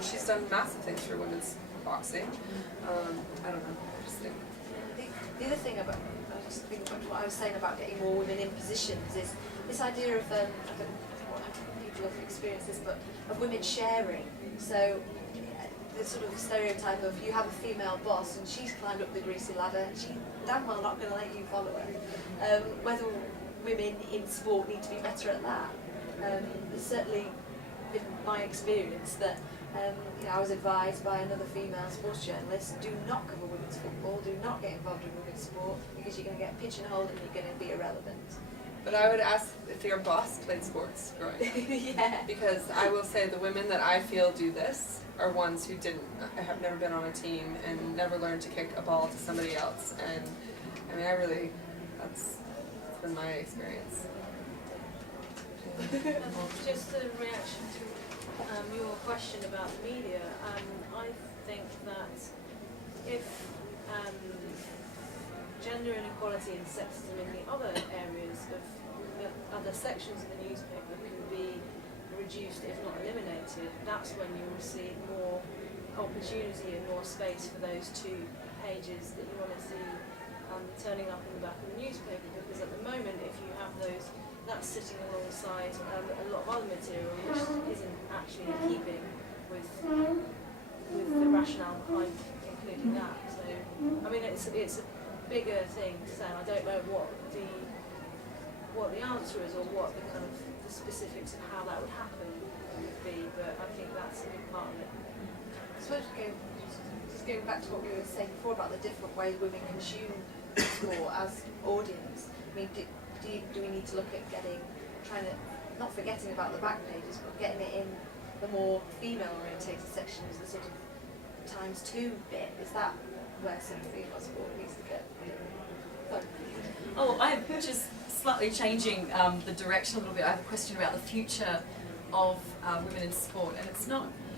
She's done massive things for women's boxing. I don't know, interesting. The other thing about, I was just thinking about what I was saying about getting more women in positions is this idea of, I don't know what people have experienced this, but of women sharing. So the sort of stereotype of you have a female boss and she's climbed up the greasy ladder and she's damn well not going to let you follow her. Whether women in sport need to be better at that. There's certainly been my experience that I was advised by another female sports journalist, do not cover women's football, do not get involved in women's sport because you're going to get pigeonholed and you're going to be irrelevant. But I would ask if your boss played sports growing up. Yeah. Because I will say the women that I feel do this are ones who didn't, have never been on a team and never learned to kick a ball to somebody else. And I mean, that's been my experience. Just a reaction to your question about the media, I think that if gender inequality and sexism in the other areas of the other sections of the newspaper can be reduced, if not eliminated, that's when you will see more opportunity and more space for those two pages that you want to see turning up in the back of the newspaper. Because at the moment, if you have those, that's sitting alongside a lot of other material which isn't actually in keeping with the rationale behind including that. So, I mean, it's a bigger thing to say. I don't know what the answer is or what the kind of the specifics of how that would happen would be, but I think that's a big part of it. I suppose just going back to what we were saying before about the different ways women consume sport as audience. I mean, do we need to look at trying to, not forgetting about the back pages, but getting it in the more female-orientated sections, the sort of ×2 bit? Is that where some female sport needs to go? Oh, I'm just slightly changing the direction a little bit. I have a question about the future of women in sport, and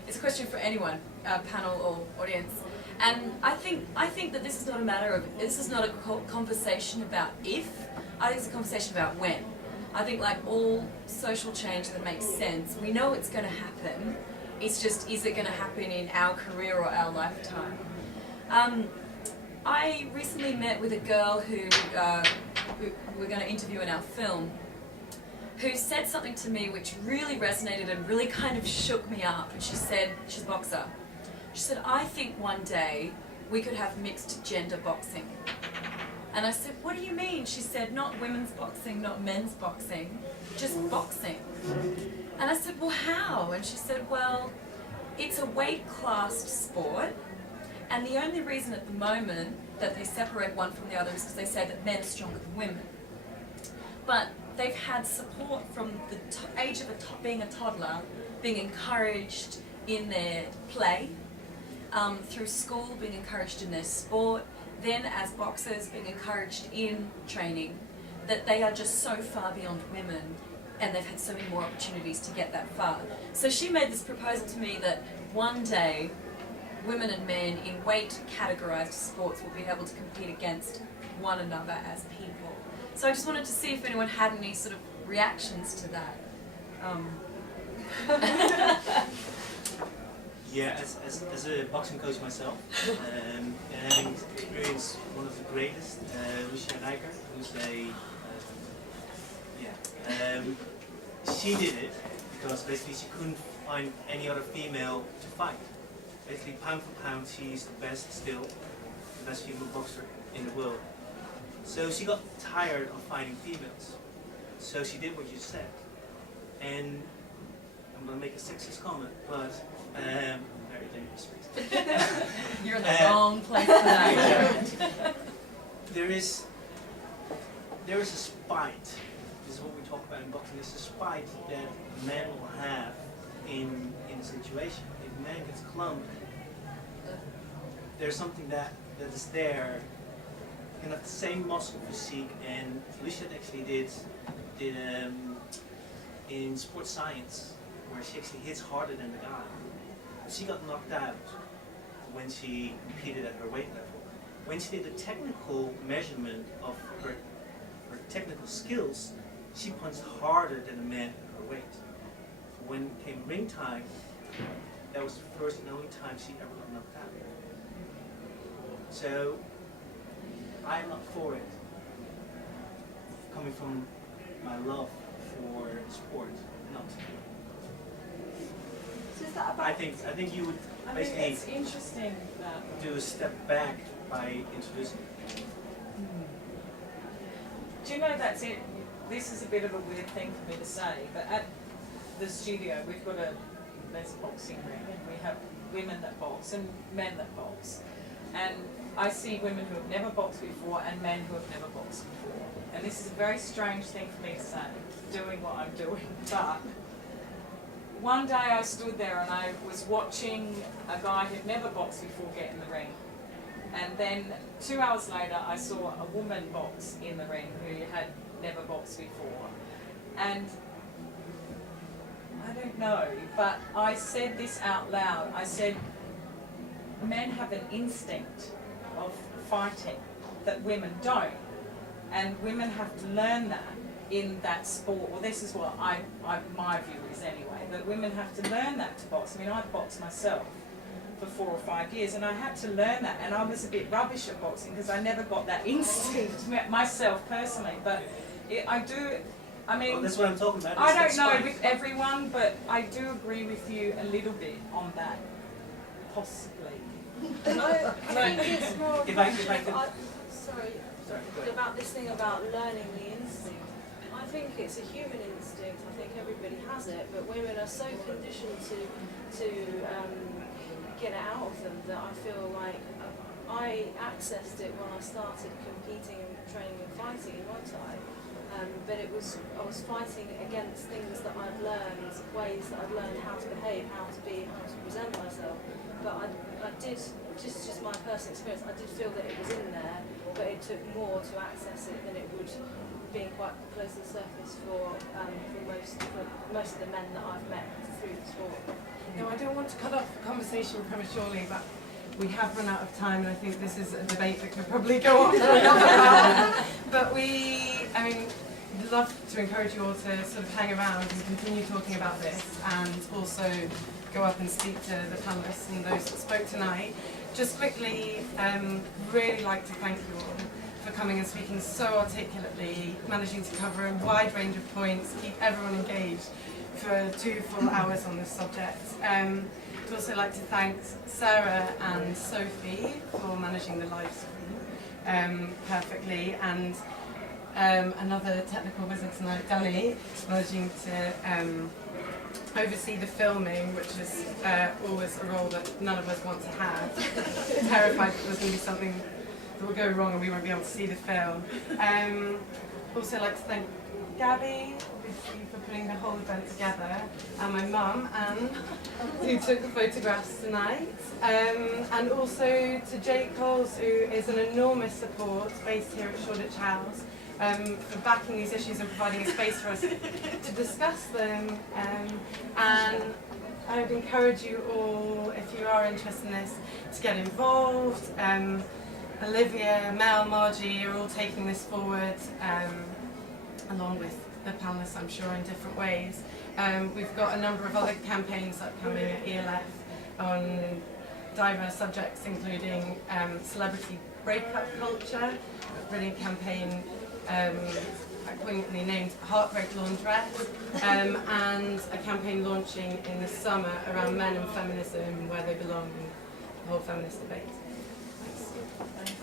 it's a question for anyone, panel or audience. And I think that this is not a matter of, this is not a conversation about if, I think it's a conversation about when. I think like all social change that makes sense, we know it's going to happen. It's just, is it going to happen in our career or our lifetime? I recently met with a girl who we're going to interview in our film, who said something to me which really resonated and really kind of shook me up. And she said, she's a boxer. She said, I think one day we could have mixed gender boxing. And I said, what do you mean? She said, not women's boxing, not men's boxing, just boxing. And I said, well, how? And she said, well, it's a weight-classed sport, and the only reason at the moment that they separate one from the other is because they say that men are stronger than women. But they've had support from the age of being a toddler, being encouraged in their play, through school, being encouraged in their sport, then as boxers being encouraged in training, that they are just so far beyond women and they've had so many more opportunities to get that far. So she made this proposal to me that one day women and men in weight categorized sports will be able to compete against one another as people. So I just wanted to see if anyone had any sort of reactions to that. Yeah, as a boxing coach myself, and having experienced one of the greatest, Lucia Rijker, who's she did it because basically she couldn't find any other female to fight. Basically, pound for pound, she's the best still, the best female boxer in the world. So she got tired of fighting females. So she did what you said. And I'm going to make a sexist comment, but very dangerous. You're in the wrong place for that. There is a spite. This is what we talk about in boxing. There's a spite that men will have in a situation. If a man gets clumped, there's something that is there. You can have the same muscle physique, and Lucia actually did in sports science, where she actually hits harder than the guy. She got knocked out when she competed at her weight level. When she did a technical measurement of her technical skills, she punched harder than a man at her weight. When it came ring time, that was the first and only time she ever got knocked out. So I'm not for it, coming from my love for sport, not. So is that about? I think you would I mean, basically it's interesting that. do a step back by introducing it. Do you know that's it? This is a bit of a weird thing for me to say, but at the studio we've got there's a boxing ring, and we have women that box and men that box. And I see women who have never boxed before and men who have never boxed before. And this is a very strange thing for me to say, doing what I'm doing. But one day I stood there and I was watching a guy who'd never boxed before get in the ring. And then 2 hours later I saw a woman box in the ring who had never boxed before. And I don't know, but I said this out loud. I said, men have an instinct of fighting that women don't. And women have to learn that in that sport. Well, this is what my view is anyway, that women have to learn that to box. I mean, I've boxed myself for 4 or 5 years, and I had to learn that, and I was a bit rubbish at boxing because I never got that instinct myself personally, but I mean, Well, that's what I'm talking about. I don't That's know fine. with everyone, but I do agree with you a little bit on that, possibly. I think it's more a If I question could- of, sorry, Sorry, go ahead. about this thing about learning the instinct. I think it's a human instinct. I think everybody has it, but women are so conditioned to get it out of them that I feel like I accessed it when I started competing and training and fighting in Muay Thai. But I was fighting against things that I'd learned, ways that I'd learned how to behave, how to be, how to present myself. But I did, just my personal experience, I did feel that it was in there, but it took more to access it than it would being quite close to the surface for most of the men that I've met through the sport. No, I don't want to cut off the conversation prematurely, but we have run out of time, and I think this is a debate that could probably go on for another hour. But I mean, we'd love to encourage you all to sort of hang around and continue talking about this, and also go up and speak to the panelists and those that spoke tonight. Just quickly, really like to thank you all for coming and speaking so articulately, managing to cover a wide range of points, keep everyone engaged for 2 full hours on this subject. I'd also like to thank Sarah and Sophie for managing the live stream perfectly, and another technical wizard tonight, Danny, managing to oversee the filming, which is always a role that none of us want to have. Terrified that there's going to be something that will go wrong and we won't be able to see the film. Also like to thank Gabby, obviously, for putting the whole event together, and my mum, Anne, who took the photographs tonight, and also to Jake Coles, who is an enormous support based here at Shoreditch House, for backing these issues and providing a space for us to discuss them. And I would encourage you all, if you are interested in this, to get involved. Olivia, Mel, Margie are all taking this forward, along with the panelists, I'm sure, in different ways. We've got a number of other campaigns upcoming at ELF on diverse subjects, including celebrity breakup culture, a brilliant campaign poignantly named Heartbreak Laundrette, and a campaign launching in the summer around men and feminism, where they belong in the whole feminist debate. Thanks.